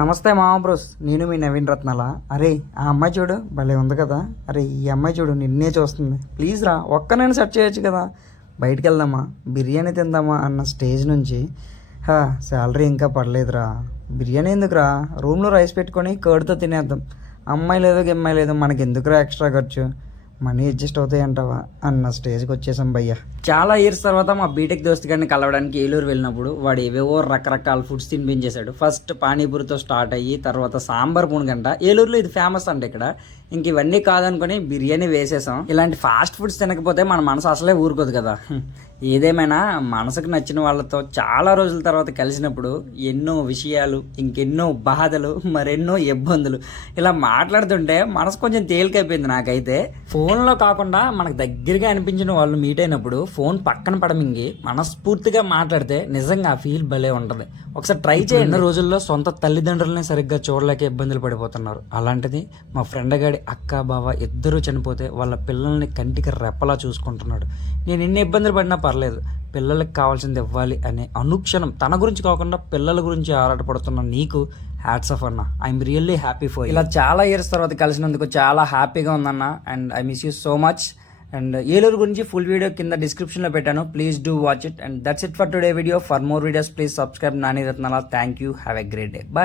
నమస్తే మామ బ్రోస్, నేను మీ నవీన్ రత్నాల. అరే ఆ అమ్మాయి చూడు, భలే ఉంది కదా. అరే ఈ అమ్మాయి చూడు, నిన్నే చూస్తుంది. ప్లీజ్ రా, ఒక్కనైనా సెట్ చేయొచ్చు కదా. బయటికి వెళ్దామా, బిర్యానీ తిందామా అన్న స్టేజ్ నుంచి శాలరీ ఇంకా పడలేదురా, బిర్యానీ ఎందుకురా, రూమ్లో రైస్ పెట్టుకొని కర్డ్తో తినేద్దాం. అమ్మాయి లేదో గిమ్మాయి లేదో మనకి ఎందుకురా ఎక్స్ట్రా ఖర్చు, మనీ అడ్జస్ట్ అవుతాయి అంటావా అన్న స్టేజ్కి వచ్చేసాం భయ్యా. చాలా ఇయర్స్ తర్వాత మా బీటెక్ దోస్తు గారిని కలవడానికి ఏలూరు వెళ్ళినప్పుడు వాడు ఏవేవో రకరకాల ఫుడ్స్ తినిపించేశాడు. ఫస్ట్ పానీపూరితో స్టార్ట్ అయ్యి తర్వాత సాంబార్ పుణగంట. ఏలూరులో ఇది ఫేమస్ అంటే ఇక్కడ. ఇంక ఇవన్నీ కాదనుకొని బిర్యానీ వేసేసాం. ఇలాంటి ఫాస్ట్ ఫుడ్స్ తినకపోతే మన మనసు అసలే ఊరుకోదు కదా. ఏదేమైనా మనసుకు నచ్చిన వాళ్ళతో చాలా రోజుల తర్వాత కలిసినప్పుడు ఎన్నో విషయాలు, ఇంకెన్నో బాధలు, మరెన్నో ఇబ్బందులు ఇలా మాట్లాడుతుంటే మనసు కొంచెం తేలికైపోయింది నాకైతే. ఫోన్లో కాకుండా మనకు దగ్గరగా అనిపించిన వాళ్ళు మీట్ అయినప్పుడు ఫోన్ పక్కన పడమింగి మనస్ఫూర్తిగా మాట్లాడితే నిజంగా ఆ ఫీల్ భలే ఉంటుంది. ఒకసారి ట్రై చేయండి. రోజుల్లో సొంత తల్లిదండ్రులని సరిగ్గా చూడలేక ఇబ్బందులు పడిపోతున్నారు. అలాంటిది మా ఫ్రెండ్ గాడి అక్క బావ ఇద్దరూ చనిపోతే వాళ్ళ పిల్లల్ని కంటికి రెప్పలా చూసుకుంటున్నాడు. నేను ఎన్ని ఇబ్బందులు పడినా పర్లేదు, పిల్లలకి కావాల్సింది ఇవ్వాలి అనే అనుక్షణం తన గురించి కాకుండా పిల్లల గురించి ఆరాటపడుతున్న నీకు హ్యాట్స్ ఆఫ్ అన్న. ఐఎమ్ రియల్లీ హ్యాపీ ఫర్ ఇలా చాలా ఇయర్స్ తర్వాత కలిసినందుకు చాలా హ్యాపీగా ఉందన్న. And I miss you so much. And Eluru గురించి ఫుల్ వీడియో కింద డిస్క్రిప్షన్లో పెట్టాను, please do watch it. And that's it for today video. For more videos please subscribe Nani Ratnala. Thank you, have a great day, bye.